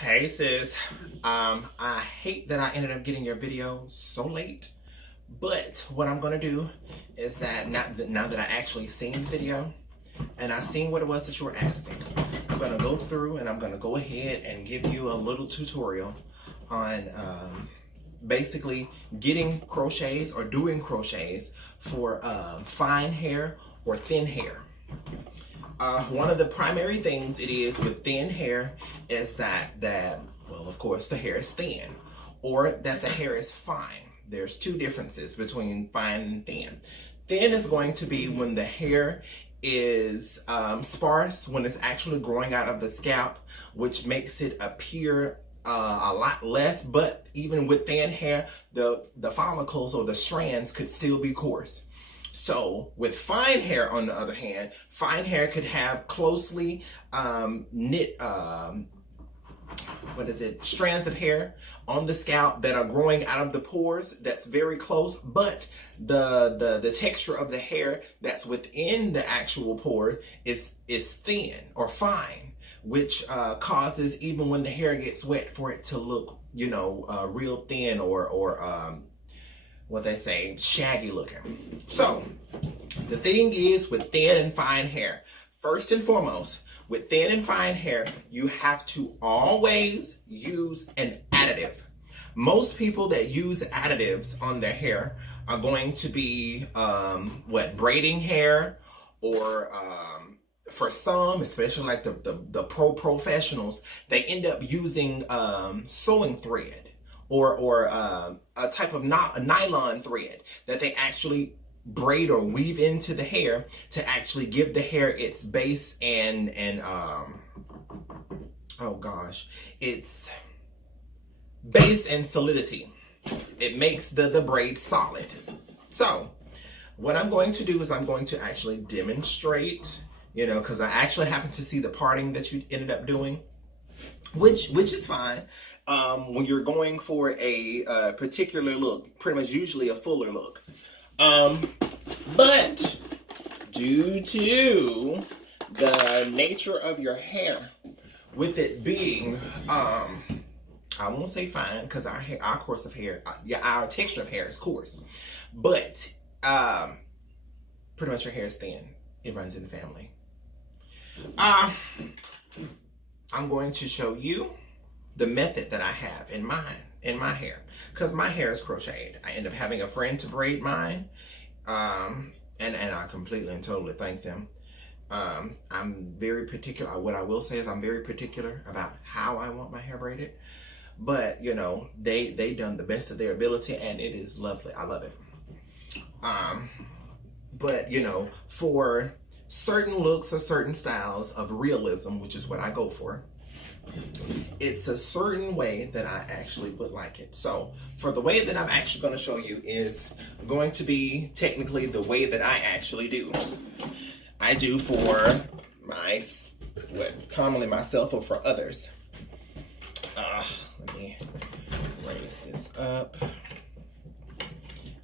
Hey sis, I hate that I ended up getting your video so late, but what I'm gonna do is that now that I actually seen the video and I seen what it was that you were asking, I'm gonna go through and I'm gonna go ahead and give you a little tutorial on basically getting crochets or doing crochets for fine hair or thin hair. One of the primary things it is with thin hair is that well, of course, the hair is thin, or that the hair is fine. There's two differences between fine and thin. Thin is going to be when the hair is sparse, when it's actually growing out of the scalp, which makes it appear a lot less. But even with thin hair, the follicles or the strands could still be coarse. So with fine hair, on the other hand, fine hair could have closely knit, strands of hair on the scalp that are growing out of the pores. That's very close, but the texture of the hair that's within the actual pore is thin or fine, which causes, even when the hair gets wet, for it to look, real thin or what they say, shaggy looking. So the thing is with thin and fine hair, first and foremost, with thin and fine hair, you have to always use an additive. Most people that use additives on their hair are going to be braiding hair, or for some, especially like the professionals, they end up using sewing thread or a type of a nylon thread that they actually braid or weave into the hair to actually give the hair its base and its base and solidity. It makes the braid solid. So what I'm going to do is I'm going to actually demonstrate, because I actually happen to see the parting that you ended up doing, which is fine. When you're going for a particular look, pretty much usually a fuller look. But due to the nature of your hair, with it being, I won't say fine, because our course of hair, our texture of hair is coarse, but pretty much your hair is thin. It runs in the family. I'm going to show you the method that I have in my hair, because my hair is crocheted. I end up having a friend to braid mine, and I completely and totally thank them. I'm very particular. What I will say is I'm very particular about how I want my hair braided, but they done the best of their ability, and it is lovely. I love it. But for certain looks or certain styles of realism, which is what I go for, it's a certain way that I actually would like it. So for the way that I'm actually going to show you is going to be technically the way that I actually do. I do for commonly myself or for others. Let me raise this up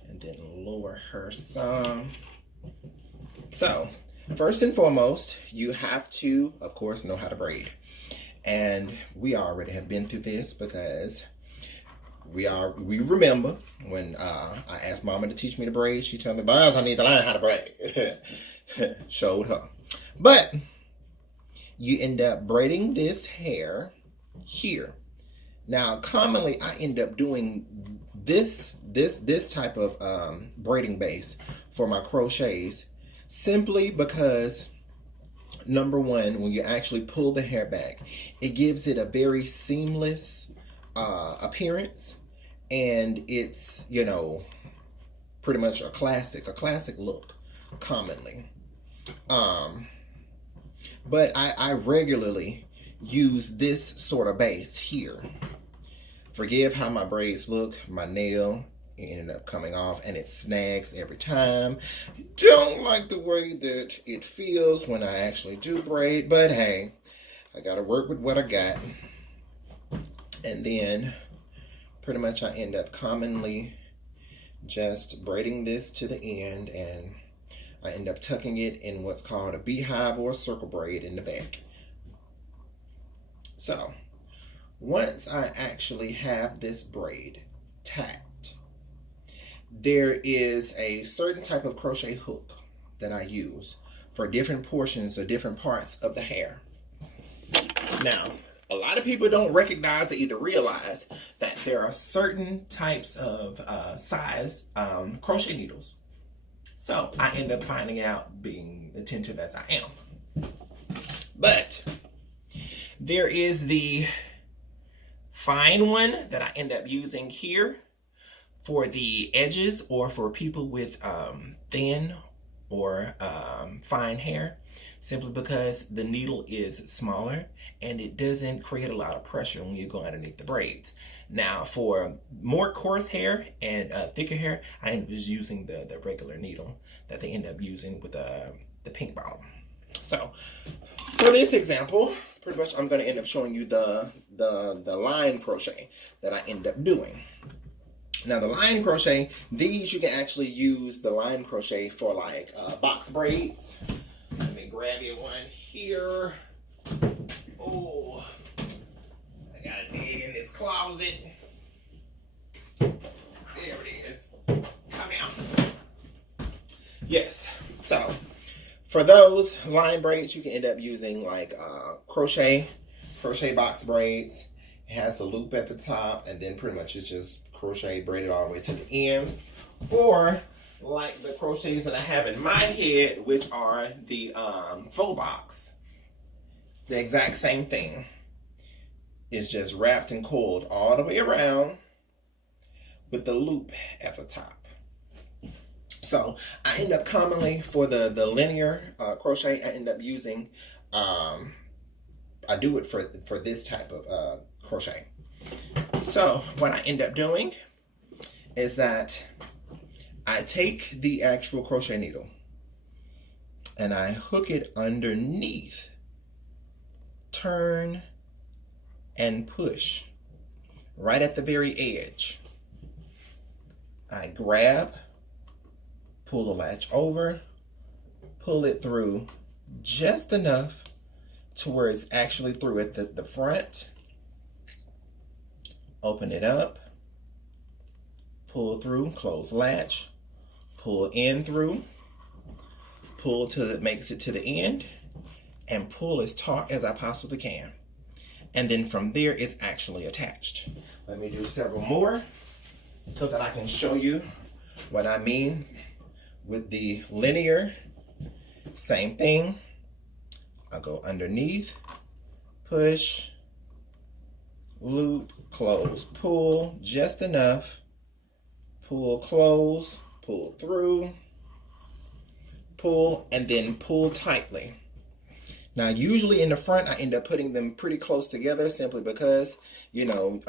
and then lower her some. So first and foremost, you have to, of course, know how to braid. And we already have been through this, because we remember when I asked Mama to teach me to braid. She told me, "Boss, I need to learn how to braid." Showed her. But you end up braiding this hair here. Now, commonly I end up doing this type of braiding base for my crochets, simply because, number one, when you actually pull the hair back, it gives it a very seamless appearance, and it's pretty much a classic look commonly. But I regularly use this sort of base here. Forgive how my braids look. My nail ended up coming off, and it snags every time. Don't like the way that it feels when I actually do braid, but hey, I gotta work with what I got. And then pretty much I end up commonly just braiding this to the end, and I end up tucking it in what's called a beehive or a circle braid in the back. So once I actually have this braid tacked, there is a certain type of crochet hook that I use for different portions or different parts of the hair. Now, a lot of people don't recognize or either realize that there are certain types of size crochet needles. So I end up finding out, being attentive as I am. But there is the fine one that I end up using here for the edges, or for people with thin or fine hair, simply because the needle is smaller and it doesn't create a lot of pressure when you go underneath the braids. Now, for more coarse hair and thicker hair, I end up just using the regular needle that they end up using with the pink bottom. So for this example, pretty much I'm going to end up showing you the line crochet that I end up doing. Now, the line crochet, these you can actually use the line crochet for like box braids. Let me grab you one here. Oh, I gotta dig in this closet. There it is. Come out. Yes. So for those line braids, you can end up using like crochet box braids. It has a loop at the top, and then pretty much it's just crochet braided all the way to the end. Or like the crochets that I have in my head, which are the faux box. The exact same thing. It's just wrapped and coiled all the way around with the loop at the top. So I end up commonly, for the linear crochet, I end up using, I do it for this type of crochet. So what I end up doing is that I take the actual crochet needle and I hook it underneath, turn and push right at the very edge. I grab, pull the latch over, pull it through just enough to where it's actually through at the front. Open it up, pull through, close latch, pull in through, pull till it makes it to the end, and pull as taut as I possibly can. And then from there, it's actually attached. Let me do several more so that I can show you what I mean with the linear. Same thing. I'll go underneath, push, loop, close, pull just enough, pull, close, pull through, pull, and then pull tightly. Now, usually in the front, I end up putting them pretty close together, simply because, you know,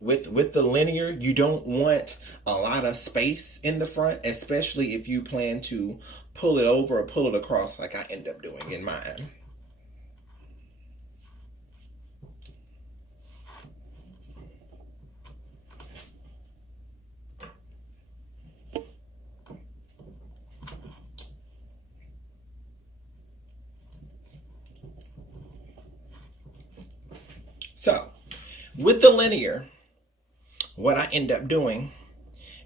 with the linear, you don't want a lot of space in the front, especially if you plan to pull it over or pull it across like I end up doing in mine. So, with the linear, what I end up doing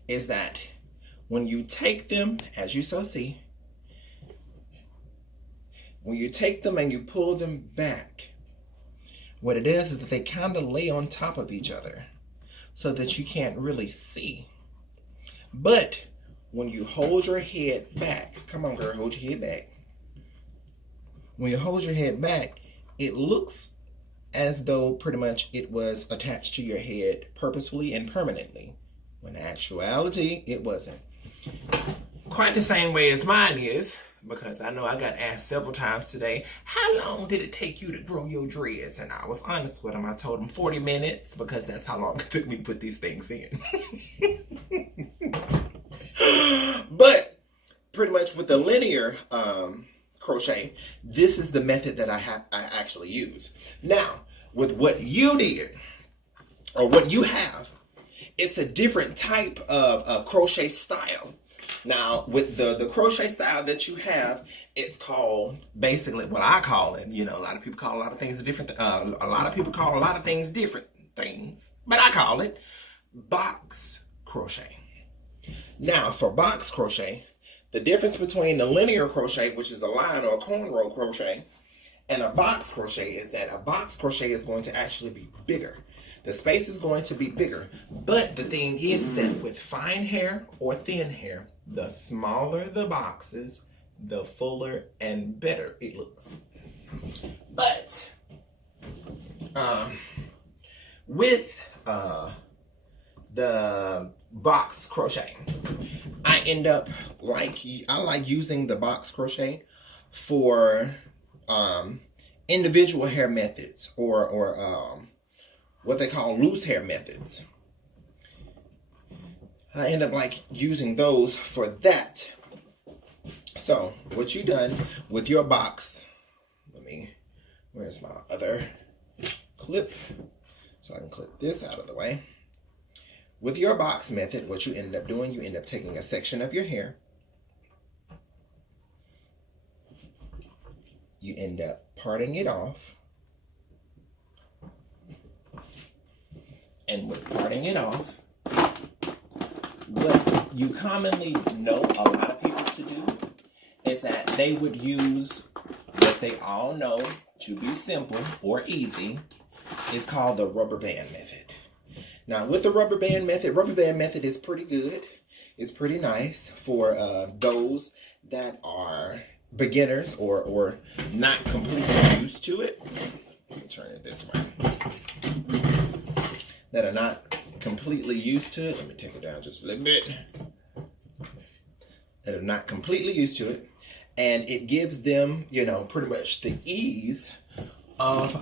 is that when you take them, as you so see, when you take them and you pull them back, what it does is that they kind of lay on top of each other so that you can't really see. But when you hold your head back, come on girl, hold your head back. When you hold your head back, it looks as though pretty much it was attached to your head purposefully and permanently, when in actuality it wasn't. Quite the same way as mine is, because I know I got asked several times today, how long did it take you to grow your dreads? And I was honest with them. I told them 40 minutes, because that's how long it took me to put these things in. But pretty much with the linear crochet, this is the method that I actually use. Now, with what you did, or what you have, it's a different type of crochet style. Now, with the crochet style that you have, it's called, basically, what I call it, you know, a lot of people call a lot of things different, a lot of people call a lot of things different things, but I call it box crochet. Now, for box crochet, the difference between the linear crochet, which is a line or a cornrow crochet, and a box crochet is that a box crochet is going to actually be bigger. The space is going to be bigger, but the thing is that with fine hair or thin hair, the smaller the boxes, the fuller and better it looks. But with the box crochet, I like using the box crochet for individual hair methods or what they call loose hair methods. I end up like using those for that. So what you done with your box, where's my other clip? So I can clip this out of the way. With your box method, what you end up doing, you end up taking a section of your hair. You end up parting it off. And with parting it off, what you commonly know a lot of people to do is that they would use what they all know to be simple or easy. It's called the rubber band method. Now, with the rubber band method is pretty good. It's pretty nice for those that are beginners or not completely used to it. Let me turn it this way. That are not completely used to it. Let me take it down just a little bit. That are not completely used to it. And it gives them, you know, pretty much the ease of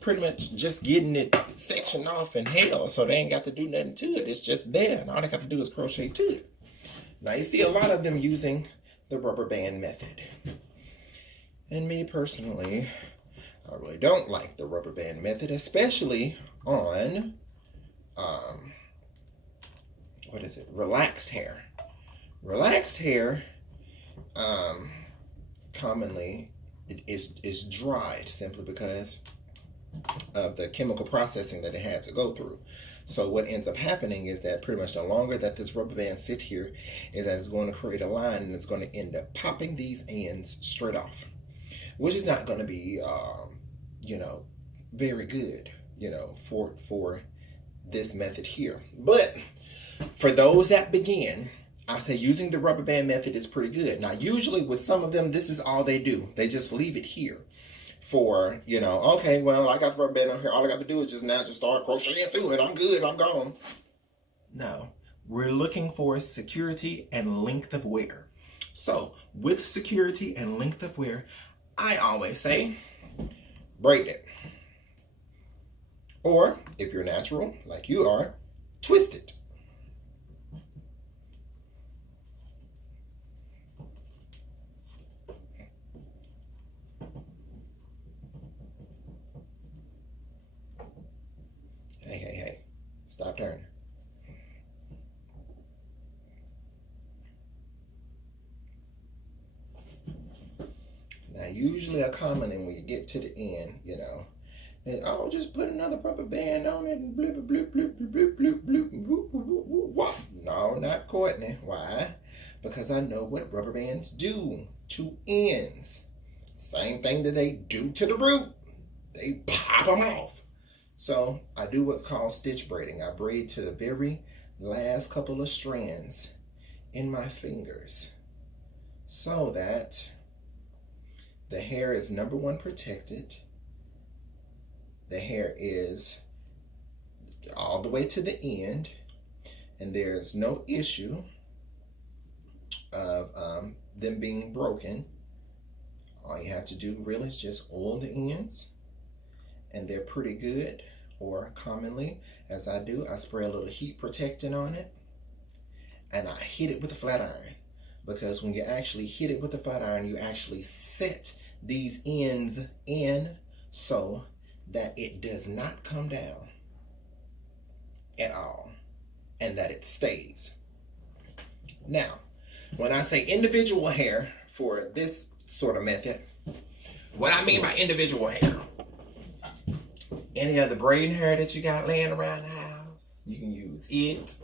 pretty much just getting it sectioned off and held, so they ain't got to do nothing to it. It's just there, and all they got to do is crochet to it. Now, you see a lot of them using the rubber band method. And me personally, I really don't like the rubber band method, especially on, relaxed hair. Relaxed hair, commonly, it is dried simply because of the chemical processing that it had to go through. So what ends up happening is that pretty much the longer that this rubber band sit here, is that it's going to create a line, and it's going to end up popping these ends straight off, which is not going to be, you know, very good, you know, for this method here. But for those that begin, I say using the rubber band method is pretty good. Now, usually with some of them, this is all they do. They just leave it here for, you know, okay, well, I got the rubber band on here. All I got to do is just start crocheting through it. I'm good. I'm gone. No, we're looking for security and length of wear. So with security and length of wear, I always say braid it. Or if you're natural, like you are, twist it. Hey, stop turning. Now, usually a common thing when you get to the end, you know, and I'll just put another rubber band on it and bloop, bloop, bloop, bloop, bloop, bloop, bloop, bloop, bloop, bloop. No, not Courtney. Why? Because I know what rubber bands do to ends. Same thing that they do to the root. They pop them off. So I do what's called stitch braiding. I braid to the very last couple of strands in my fingers so that the hair is, number one, protected. The hair is all the way to the end, and there's no issue of them being broken. All you have to do really is just oil the ends, and they're pretty good. Or commonly, as I do, I spray a little heat protectant on it, and I hit it with a flat iron. Because when you actually hit it with a flat iron, you actually set these ends in so that it does not come down at all, and that it stays. Now, when I say individual hair for this sort of method, what I mean by individual hair, any of the braiding hair that you got laying around the house, you can use it.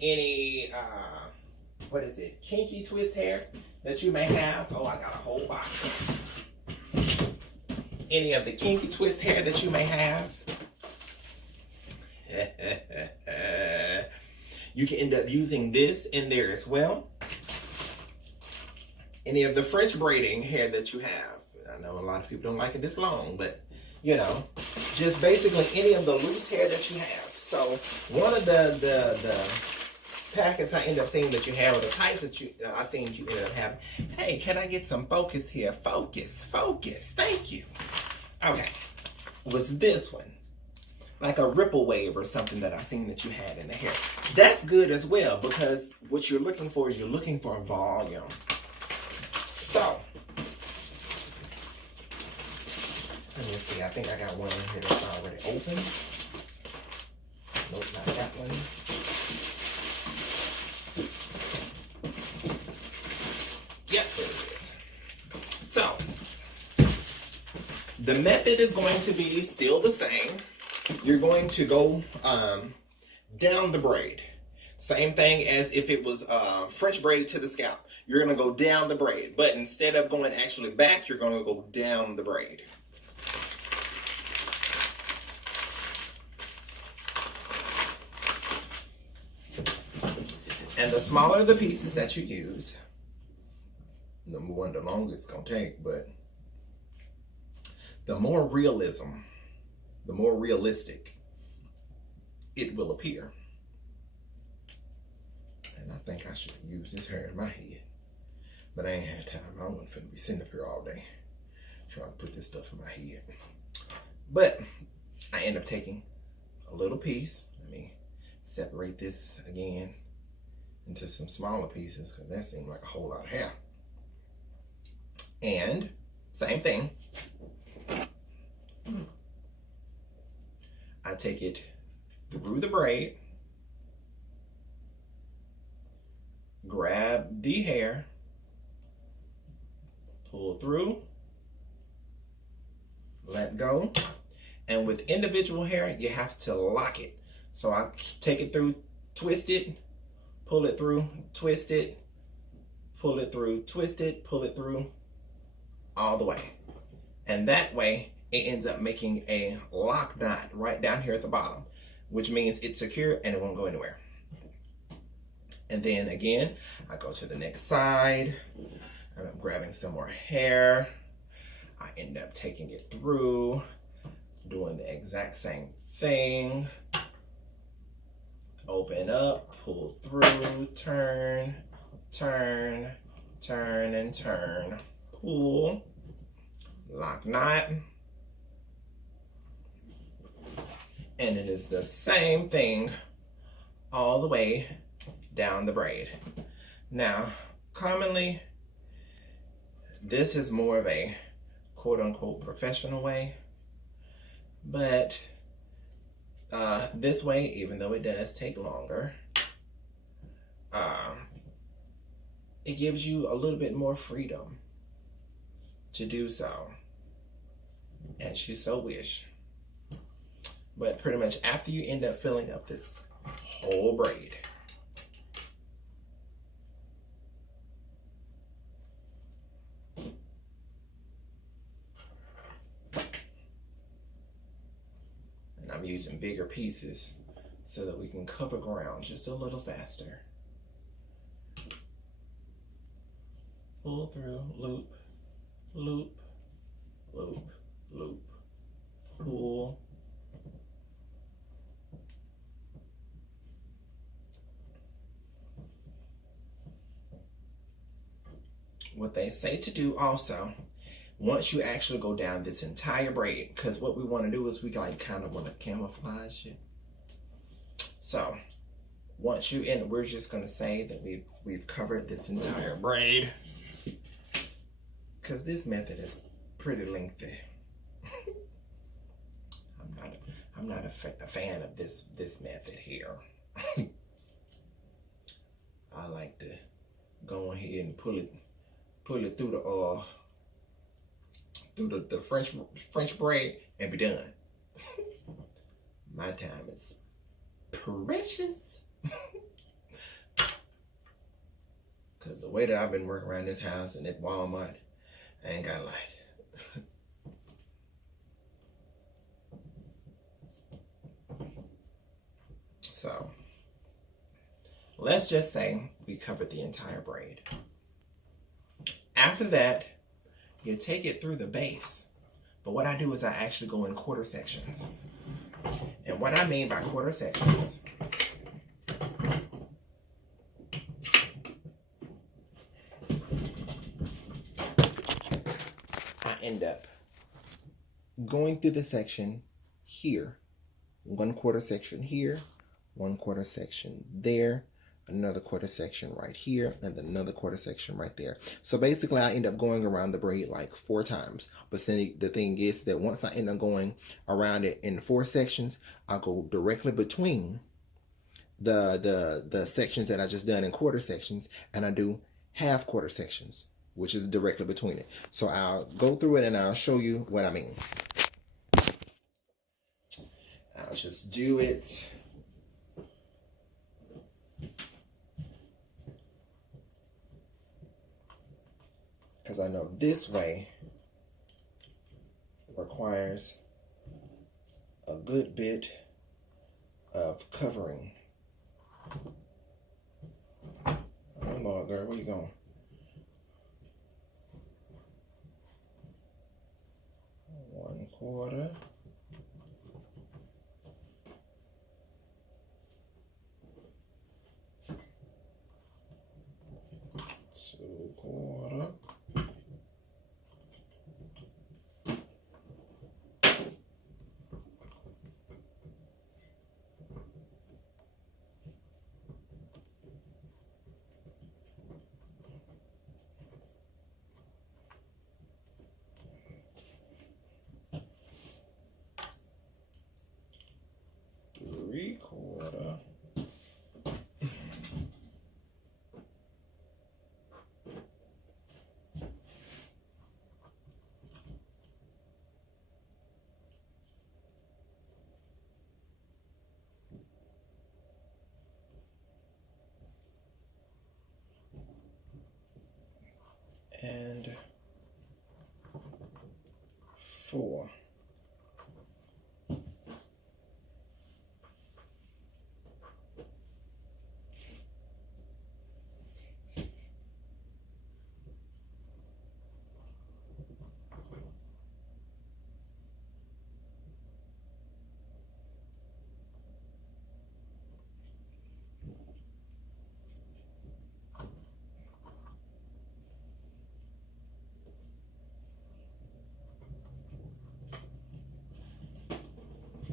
Any, what is it, kinky twist hair that you may have. Oh, I got a whole box. Any of the kinky twist hair that you may have. You can end up using this in there as well. Any of the French braiding hair that you have. I know a lot of people don't like it this long, but you know, just basically any of the loose hair that you have. So one of the packets I end up seeing that you have, or the types that I seen you end up having. Hey, can I get some focus here? Focus, focus. Thank you. Okay, was this one like a ripple wave or something that I seen that you had in the hair? That's good as well, because what you're looking for is you're looking for volume. So let me see. I think I got one in here that's already open. Nope, not that one. Yep, there it is. So, the method is going to be still the same. You're going to go down the braid. Same thing as if it was French braided to the scalp. You're going to go down the braid. But instead of going actually back, you're going to go down the braid. And the smaller the pieces that you use, number one, the longer it's going to take, but the more realism, the more realistic it will appear. And I think I should use this hair in my head, but I ain't had time. I wasn't finna be sitting up here all day trying to put this stuff in my head. But I end up taking a little piece. Let me separate this again into some smaller pieces, because that seemed like a whole lot of hair. And same thing, I take it through the braid, grab the hair, pull through, let go, and with individual hair you have to lock it. So I take it through, twist it, pull it through, twist it, pull it through, twist it, pull it through, all the way. And that way it ends up making a lock knot right down here at the bottom, which means it's secure and it won't go anywhere. And then again, I go to the next side and I'm grabbing some more hair. I end up taking it through, doing the exact same thing. Open up, pull through, turn, turn, turn, and turn. Pull, lock knot. And it is the same thing all the way down the braid. Now, commonly, this is more of a quote-unquote professional way, but this way, even though it does take longer, it gives you a little bit more freedom to do so, as you so wish. But pretty much after you end up filling up this whole braid, and I'm using bigger pieces so that we can cover ground just a little faster. Pull through, loop, loop, loop, loop, pull. What they say to do also, once you actually go down this entire braid, because what we want to do is we like kind of want to camouflage it. So once you end, we're just going to say that we've covered this entire braid, because this method is pretty lengthy. I'm not a fan of this method here. I like to go ahead and pull it through the French braid and be done. My time is precious. Cause the way that I've been working around this house and at Walmart, I ain't got light. So let's just say we covered the entire braid. After that, you take it through the base. But what I do is I actually go in quarter sections. And what I mean by quarter sections, I end up going through the section here, 1/4 section here, 1/4 section there, another quarter section right here, and then another quarter section right there. So basically I end up going around the braid like 4 times. But see, the thing is that once I end up going around it in 4 sections, I go directly between the sections that I just done in quarter sections, and I do half quarter sections, which is directly between it. So I'll go through it and I'll show you what I mean. I'll just do it. Because I know this way requires a good bit of covering. Oh Lord, girl, where you going? One quarter. Two quarter. Three-quarter. And 4.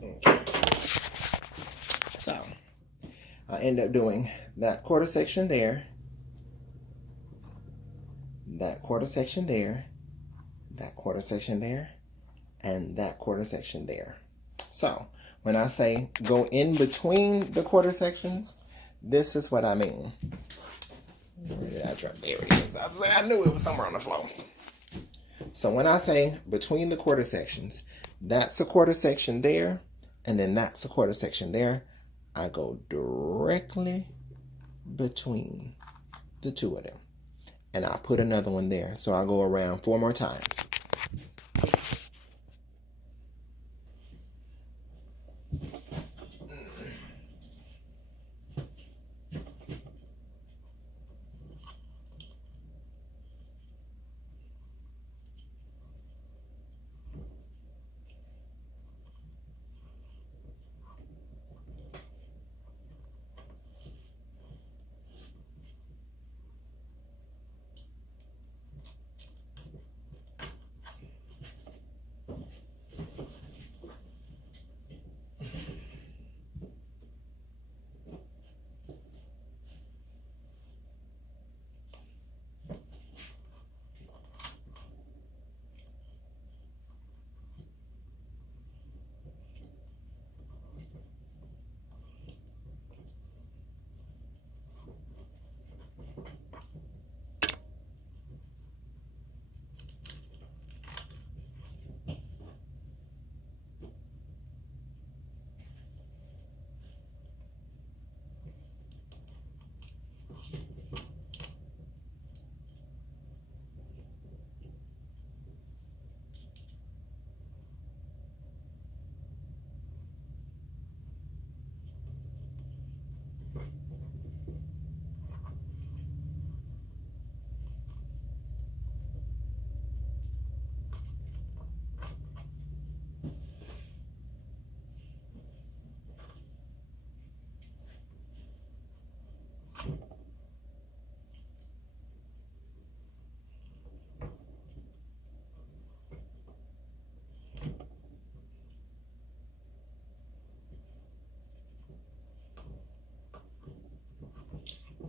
Okay. So I end up doing that quarter section there, that quarter section there, that quarter section there, and that quarter section there. So when I say go in between the quarter sections, this is what I mean. Where did I drop? There it is. I knew it was somewhere on the floor. So when I say between the quarter sections, that's a quarter section there, and then that's a quarter section there. I go directly between the two of them. And I'll put another one there. So I'll go around 4 more times.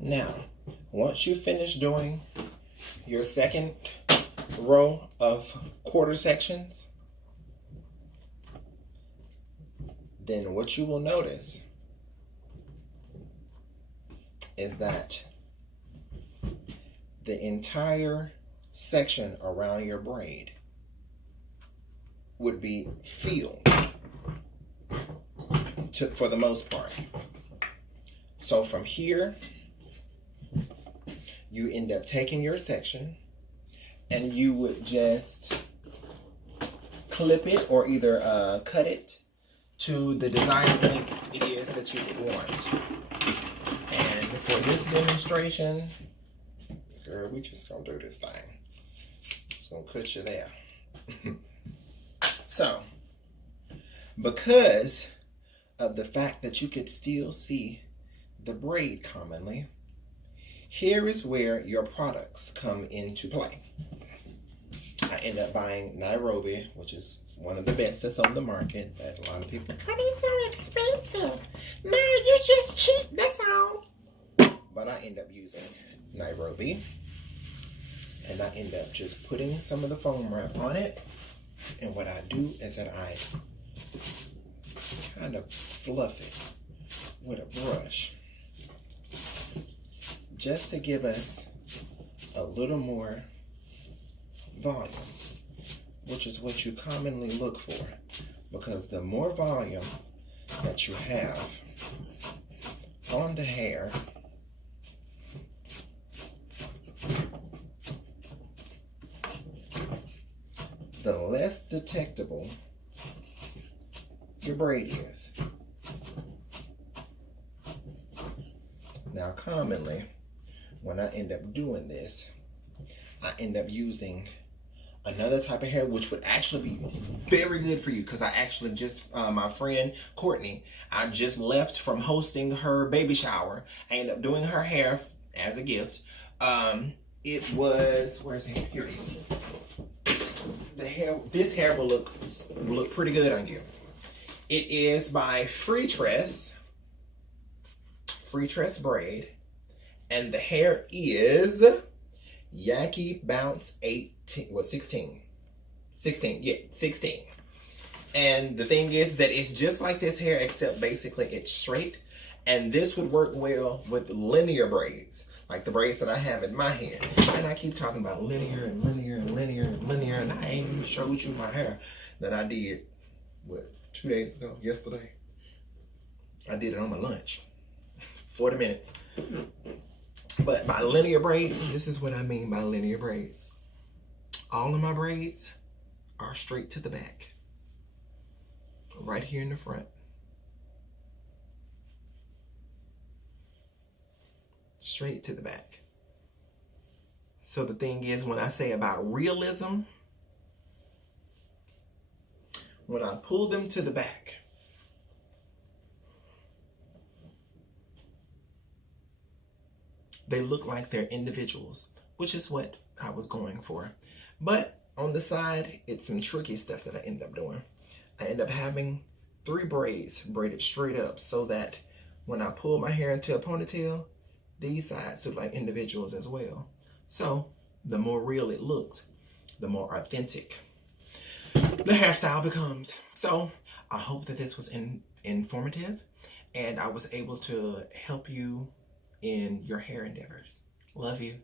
Now, once you finish doing your second row of quarter sections, then what you will notice is that the entire section around your braid would be filled for the most part. So from here, you end up taking your section and you would just clip it or either cut it to the desired length it is that you would want. And for this demonstration, girl, we just gonna do this thing. Just gonna cut you there. So, because of the fact that you could still see the braid commonly, here is where your products come into play. I end up buying Nairobi, which is one of the best that's on the market that a lot of people. But it's so expensive. Man, you just cheap, that's all. But I end up using Nairobi. And I end up just putting some of the foam wrap on it. And what I do is that I kind of fluff it with a brush, just to give us a little more volume, which is what you commonly look for, because the more volume that you have on the hair, the less detectable your braid is. Now, commonly, when I end up doing this, I end up using another type of hair, which would actually be very good for you, because I actually just, my friend Courtney, I just left from hosting her baby shower. I ended up doing her hair as a gift. It was, where's it? Here it is. The hair, this hair will look pretty good on you. It is by Free Tress Braid, and the hair is Yaki Bounce 16. Yeah, 16. And the thing is that it's just like this hair, except basically it's straight. And this would work well with linear braids, like the braids that I have in my hair. And I keep talking about linear and linear and linear and linear, and I ain't even showed you my hair that I did, what, 2 days ago, yesterday. I did it on my lunch, 40 minutes. But by linear braids, this is what I mean by linear braids. All of my braids are straight to the back, right here in the front. Straight to the back. So the thing is, when I say about realism, when I pull them to the back, they look like they're individuals, which is what I was going for. But on the side, it's some tricky stuff that I end up doing. I end up having 3 braids braided straight up, so that when I pull my hair into a ponytail, these sides look like individuals as well. So the more real it looks, the more authentic the hairstyle becomes. So I hope that this was informative, and I was able to help you in your hair endeavors. Love you.